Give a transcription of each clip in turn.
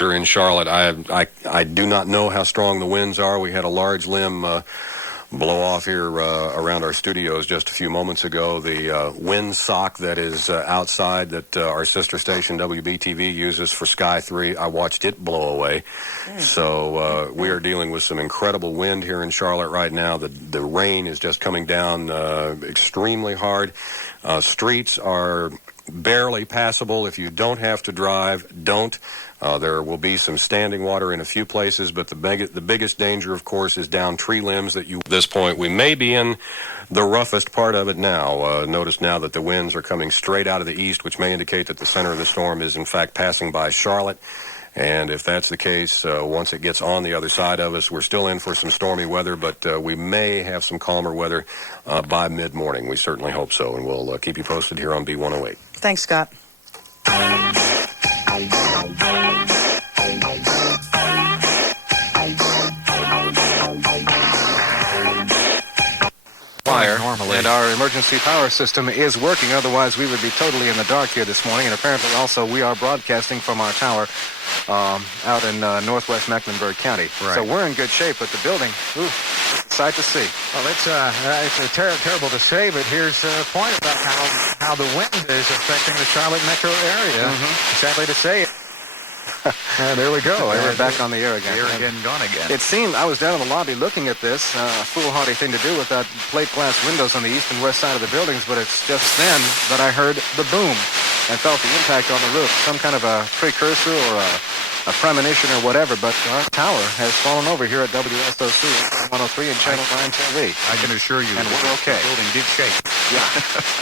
Here in Charlotte, I do not know how strong the winds are. We had a large limb blow off here around our studios just a few moments ago. The wind sock that is outside that our sister station WBTV uses for Sky 3, I watched it blow away. So we are dealing with some incredible wind here in Charlotte right now. The rain is just coming down extremely hard. Streets are barely passable. If you don't have to drive, don't. There will be some standing water in a few places, but the biggest danger, of course, is down tree limbs that at this point, we may be in the roughest part of it now. Notice now that the winds are coming straight out of the east, which may indicate that the center of the storm is, in fact, passing by Charlotte. And if that's the case, once it gets on the other side of us, we're still in for some stormy weather, but we may have some calmer weather by mid-morning. We certainly hope so, and we'll keep you posted here on B108. Thanks, Scott. Normally. And our emergency power system is working. Otherwise, we would be totally in the dark here this morning. And apparently, also, we are broadcasting from our tower out in northwest Mecklenburg County. Right. So we're in good shape, but the building, sight to see. Well, it's terrible to say, but here's a point about how the wind is affecting the Charlotte metro area. Sadly to say. There we go. We're back on the air again. Gone again. It seemed, I was down in the lobby looking at this, a foolhardy thing to do with that plate glass windows on the east and west side of the buildings, but it's just then that I heard the boom and felt the impact on the roof. Some kind of a precursor or a premonition or whatever, but our tower has fallen over here at WSOC 103 and Channel 9 TV. I can assure you, and we're okay. The building did shake. Yeah,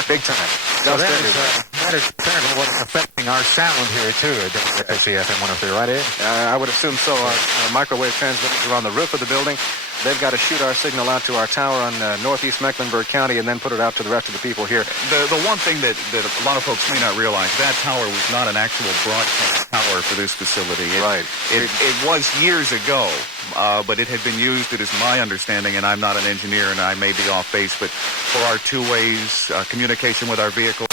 big time. So that is apparently what's affecting our sound here too at WSOC FM 103, right, Ed? I would assume so. Our microwave transmitters are on the roof of the building. They've got to shoot our signal out to our tower on northeast Mecklenburg County and then put it out to the rest of the people here. The one thing that a lot of folks may not realize, that tower was not an actual broadcast tower for this facility. It was years ago, but it had been used, it is my understanding, and I'm not an engineer and I may be off base, but for our two ways communication with our vehicle.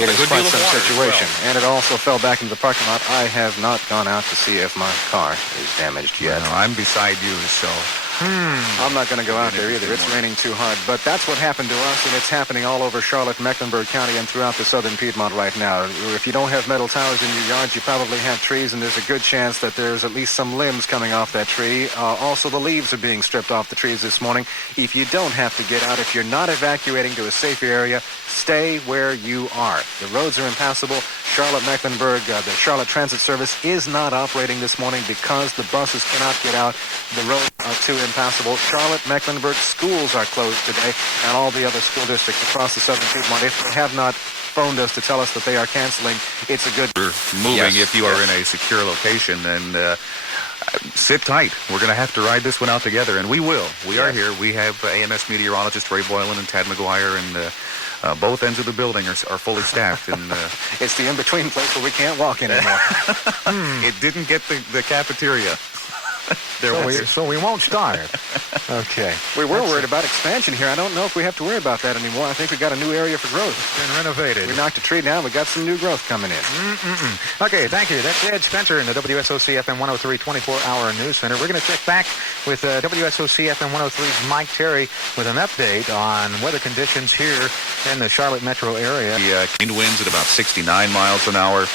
It is quite some situation, and it also fell back into the parking lot. I have not gone out to see if my car is damaged yet. No, I'm beside you, so... I'm not going to go out there either. It's raining too hard. But that's what happened to us, and it's happening all over Charlotte, Mecklenburg County, and throughout the southern Piedmont right now. If you don't have metal towers in your yard, you probably have trees, and there's a good chance that there's at least some limbs coming off that tree. Also, the leaves are being stripped off the trees this morning. If you don't have to get out, if you're not evacuating to a safer area, stay where you are. The roads are impassable. Charlotte Mecklenburg, the Charlotte Transit Service is not operating this morning because the buses cannot get out. The roads are too impassable. Charlotte Mecklenburg schools are closed today, and all the other school districts across the southern Piedmont. If they have not phoned us to tell us that they are canceling, it's a good... We're moving if you are in a secure location, and sit tight. We're going to have to ride this one out together, and we will. We are here. We have AMS meteorologist Ray Boylan and Tad McGuire, and both ends of the building are fully staffed. And it's the in-between place where we can't walk anymore. It didn't get the cafeteria. So we won't starve. Okay. We were worried about expansion here. I don't know if we have to worry about that anymore. I think we got a new area for growth. It's been renovated. We knocked a tree down. We got some new growth coming in. Okay, thank you. That's Ed Spencer in the WSOC FM 103 24-hour news center. We're going to check back with WSOC FM 103's Mike Terry with an update on weather conditions here in the Charlotte metro area. The winds at about 69 miles an hour.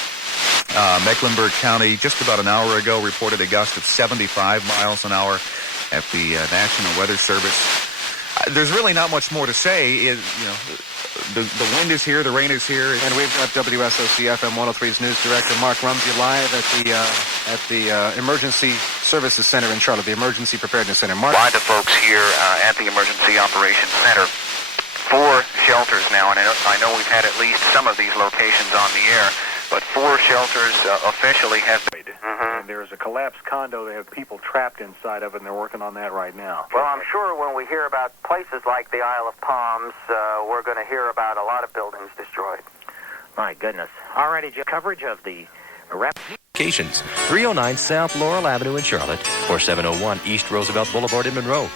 Mecklenburg County, just about an hour ago, reported a gust of 75 miles an hour at the National Weather Service. There's really not much more to say. The wind is here, the rain is here. And we've got WSOC FM 103's news director, Mark Rumsey, live at the Emergency Services Center in Charlotte, the Emergency Preparedness Center. Mark? Live to folks here at the Emergency Operations Center. 4 shelters now, and I know we've had at least some of these locations on the air. But 4 shelters officially have been. And there's a collapsed condo. They have people trapped inside of it, and they're working on that right now. Well, I'm sure when we hear about places like the Isle of Palms, we're going to hear about a lot of buildings destroyed. My goodness. Already coverage of the... Locations, 309 South Laurel Avenue in Charlotte or 701 East Roosevelt Boulevard in Monroe.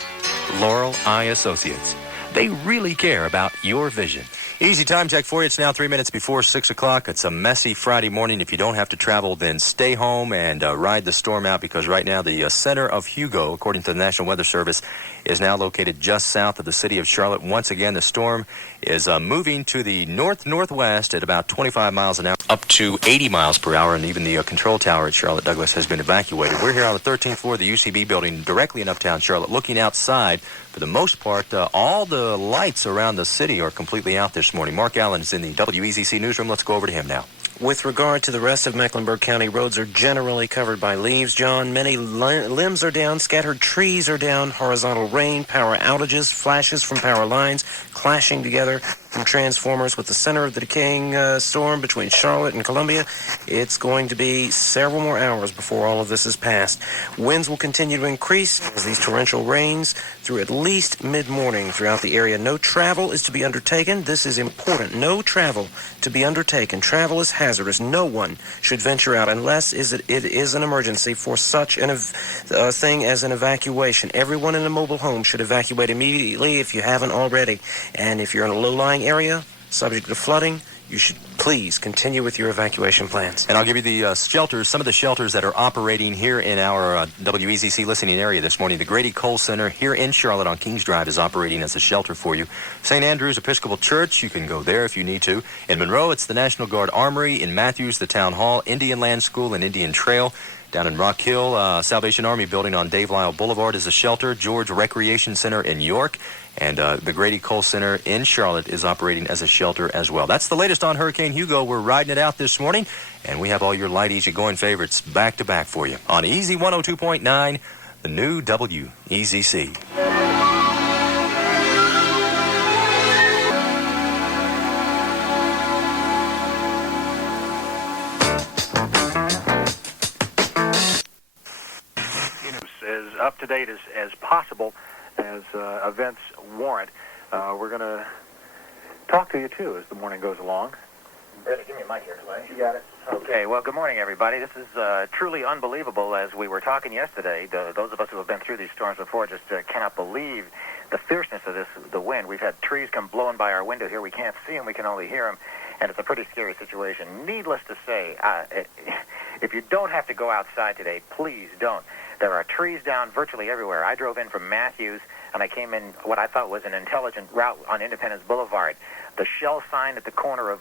Laurel Eye Associates. They really care about your vision. Easy time check for you. It's now 3 minutes before 6 o'clock. It's a messy Friday morning. If you don't have to travel, then stay home and ride the storm out, because right now the center of Hugo, according to the National Weather Service, is now located just south of the city of Charlotte. Once again, the storm is moving to the north-northwest at about 25 miles an hour, up to 80 miles per hour, and even the control tower at Charlotte Douglas has been evacuated. We're here on the 13th floor of the UCB building, directly in uptown Charlotte, looking outside. For the most part, all the lights around the city are completely out this morning. Mark Allen is in the WEZC newsroom. Let's go over to him now. With regard to the rest of Mecklenburg County, roads are generally covered by leaves, John. Many limbs are down, scattered trees are down, horizontal rain, power outages, flashes from power lines clashing together from transformers with the center of the decaying storm between Charlotte and Columbia. It's going to be several more hours before all of this is passed. Winds will continue to increase as these torrential rains through at least mid-morning throughout the area. No travel is to be undertaken. This is important. No travel to be undertaken. Travel is hazardous. No one should venture out unless it is an emergency for such a thing as an evacuation. Everyone in a mobile home should evacuate immediately if you haven't already. And if you're in a low-lying area subject to flooding, you should please continue with your evacuation plans. And I'll give you the shelters, some of the shelters that are operating here in our WEZC listening area this morning. The Grady Cole Center here in Charlotte on Kings Drive is operating as a shelter for you. St. Andrew's Episcopal Church, you can go there if you need to. In Monroe, it's the National Guard Armory. In Matthews, the Town Hall, Indian Land School, and Indian Trail. Down in Rock Hill, Salvation Army building on Dave Lyle Boulevard is a shelter. George Recreation Center in York. And the Grady Cole Center in Charlotte is operating as a shelter as well. That's the latest on Hurricane Hugo. We're riding it out this morning, and we have all your light, easy going favorites back to back for you on Easy 102.9, the new WEZC. As up to date as possible as events warrant. We're going to talk to you too as the morning goes along. Better give me a mic here, Clay. You got it. Okay, well, good morning, everybody. This is truly unbelievable. As we were talking yesterday, those of us who have been through these storms before just cannot believe the fierceness of the wind. We've had trees come blowing by our window here. We can't see them. We can only hear them. And it's a pretty scary situation. Needless to say, if you don't have to go outside today, please don't. There are trees down virtually everywhere. I drove in from Matthews, and I came in what I thought was an intelligent route on Independence Boulevard. The shell sign at the corner of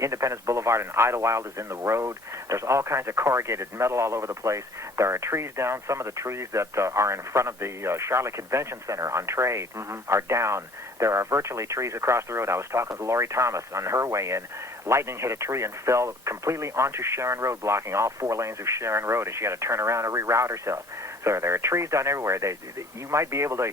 Independence Boulevard and Idlewild is in the road. There's all kinds of corrugated metal all over the place. There are trees down. Some of the trees that are in front of the Charlotte Convention Center on Trade are down. There are virtually trees across the road. I was talking to Lori Thomas on her way in. Lightning hit a tree and fell completely onto Sharon Road, blocking all 4 lanes of Sharon Road, and she had to turn around and reroute herself. So there are trees down everywhere. You might be able to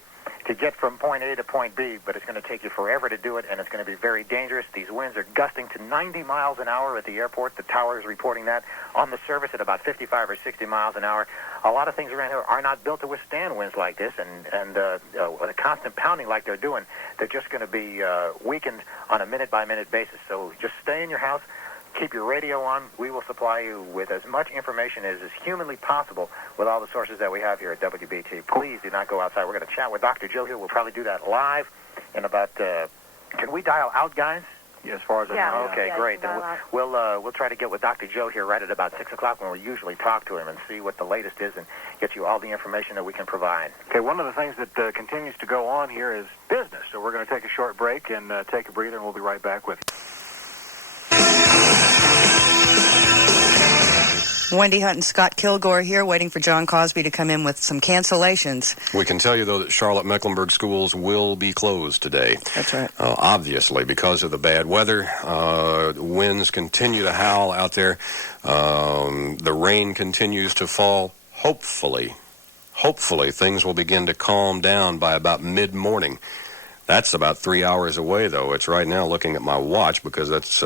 get from point A to point B, but it's going to take you forever to do it, and it's going to be very dangerous. These winds are gusting to 90 miles an hour at the airport. The tower is reporting that. On the surface at about 55 or 60 miles an hour. A lot of things around here are not built to withstand winds like this, and the constant pounding like they're doing, they're just going to be weakened on a minute-by-minute basis. So just stay in your house. Keep your radio on. We will supply you with as much information as is humanly possible with all the sources that we have here at WBT. Please do not go outside. We're going to chat with Dr. Joe here. We'll probably do that live in about, can we dial out, guys? Yeah, as far as I know. Okay, yeah, great. Then we'll try to get with Dr. Joe here right at about 6 o'clock when we usually talk to him and see what the latest is and get you all the information that we can provide. Okay, one of the things that continues to go on here is business. So we're going to take a short break and take a breather, and we'll be right back with you. Wendy Hunt and Scott Kilgore here, waiting for John Cosby to come in with some cancellations. We can tell you, though, that Charlotte-Mecklenburg schools will be closed today. That's right. Obviously, because of the bad weather. Winds continue to howl out there. The rain continues to fall. Hopefully, things will begin to calm down by about mid-morning. That's about 3 hours away, though. It's right now looking at my watch because that's...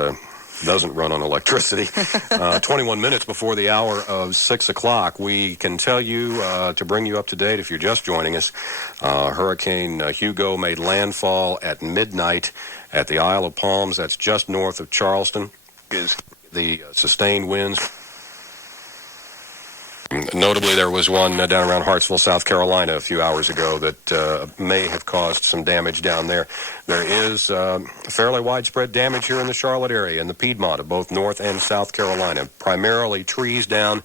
doesn't run on electricity. 21 minutes before the hour of 6 o'clock. We can tell you, to bring you up to date if you're just joining us, Hurricane Hugo made landfall at midnight at the Isle of Palms. That's just north of Charleston. The sustained winds Notably, there was one down around Hartsville, South Carolina, a few hours ago that may have caused some damage down there. There is fairly widespread damage here in the Charlotte area, in the Piedmont of both North and South Carolina. Primarily trees down,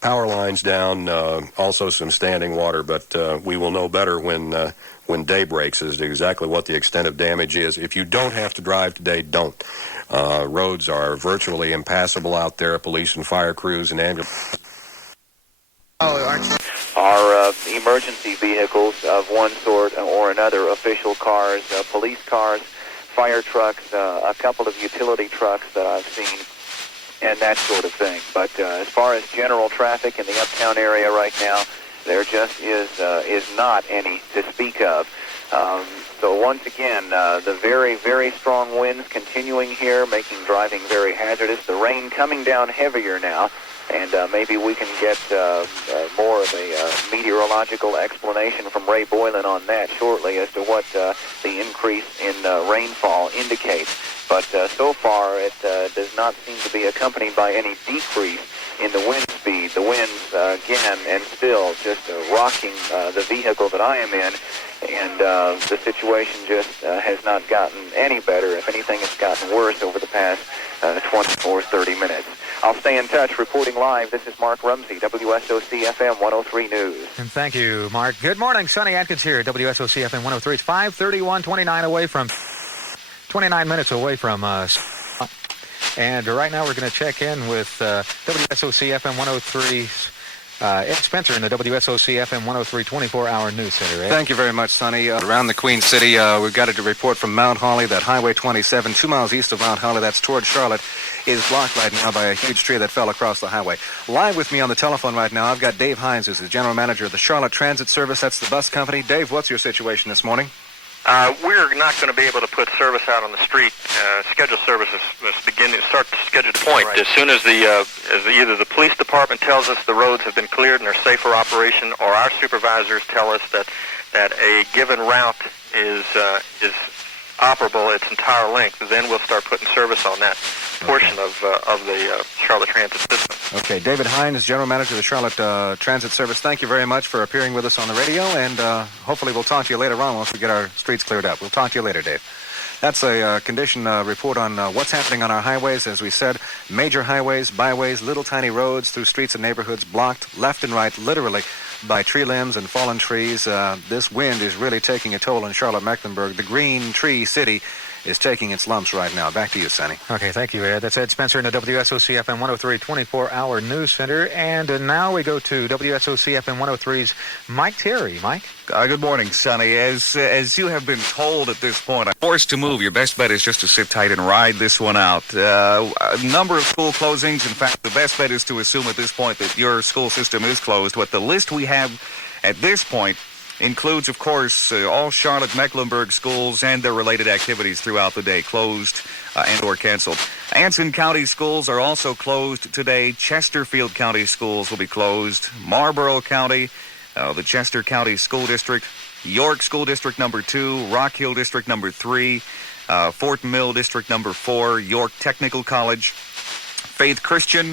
power lines down, also some standing water, but we will know better when day breaks as to exactly what the extent of damage is. If you don't have to drive today, don't. Roads are virtually impassable out there. Police and fire crews and ambulances. Our emergency vehicles of one sort or another, official cars, police cars, fire trucks, a couple of utility trucks that I've seen, and that sort of thing. But as far as general traffic in the uptown area right now, there just is not any to speak of. So once again, the very, very strong winds continuing here, making driving very hazardous. The rain coming down heavier now, and maybe we can get more of a meteorological explanation from Ray Boylan on that shortly as to what the increase in rainfall indicates. But so far, it does not seem to be accompanied by any decrease in the wind speed. The winds, again, and still just rocking the vehicle that I am in, and the situation just has not gotten any better. If anything, it's gotten worse over the past 24, 30 minutes. I'll stay in touch. Reporting live, this is Mark Rumsey, WSOC FM 103 News. And thank you, Mark. Good morning. Sonny Atkins here at WSOC FM 103. It's 5:31, 29 minutes away from us. And right now we're going to check in with WSOC FM 103's Ed Spencer in the WSOC FM 103 24-hour news center. Ed? Thank you very much, Sonny. Around the Queen City, we've got a report from Mount Holly that Highway 27, 2 miles east of Mount Holly, that's toward Charlotte, is blocked right now by a huge tree that fell across the highway. Live with me on the telephone right now, I've got Dave Hines, who's the general manager of the Charlotte Transit Service. That's the bus company. Dave, what's your situation this morning? We're not going to be able to put service out on the street. Scheduled services start to scheduled point right. As soon as either the police department tells us the roads have been cleared and are safe for operation, or our supervisors tell us that a given route is operable its entire length. Then we'll start putting service on that portion of the Charlotte Transit system. Okay, David Hines, General Manager of the Charlotte Transit Service. Thank you very much for appearing with us on the radio, and hopefully we'll talk to you later on once we get our streets cleared up. We'll talk to you later, Dave. That's a condition report on what's happening on our highways. As we said, major highways, byways, little tiny roads through streets and neighborhoods blocked left and right, literally, by tree limbs and fallen trees. This wind is really taking a toll in Charlotte-Mecklenburg. The green tree city is taking its lumps right now. Back to you, Sonny. Okay, thank you, Ed. That's Ed Spencer in the WSOC FM 103 24-hour news center. And now we go to WSOC FM 103's Mike Terry. Mike? Good morning, Sonny. As you have been told at this point, I'm forced to move. Your best bet is just to sit tight and ride this one out. A number of school closings. In fact, the best bet is to assume at this point that your school system is closed. What the list we have at this point includes, of course, all Charlotte-Mecklenburg schools and their related activities throughout the day, closed and or canceled. Anson County schools are also closed today. Chesterfield County schools will be closed. Marlborough County, the Chester County School District, York School District number 2, Rock Hill District number 3, Fort Mill District number 4, York Technical College, Faith Christian